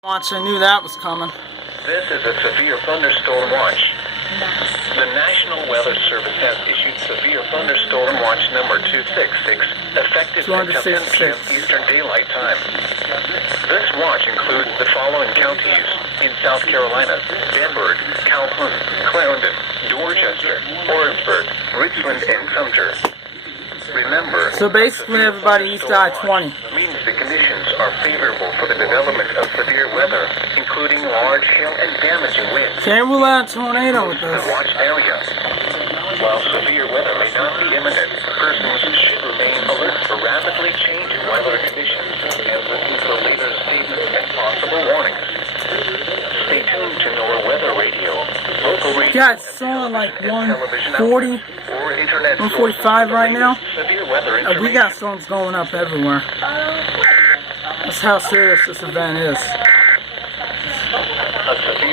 Watch, I knew that was coming. This is a severe thunderstorm watch. The National Weather Service has issued severe thunderstorm watch number 266, effective until 10 p.m. Eastern Daylight Time. This watch includes the following counties in South Carolina: Denver, Calhoun, Clarendon, Dorchester, Orangeburg, Richland, and Sumter. Remember, so basically everybody east of I-20 means the conditions are favorable for the development of severe weather, including large hail and damaging winds. Can't rule out a tornado with this. The watch area. While severe weather may not be imminent, persons should remain alert for rapidly changing weather conditions and listen for later statements and possible warnings. Stay tuned to NOAA Weather Radio. Local radio. Guys, it's on like 140, 145 right now. We got storms going up everywhere. That's how serious this event is. A severe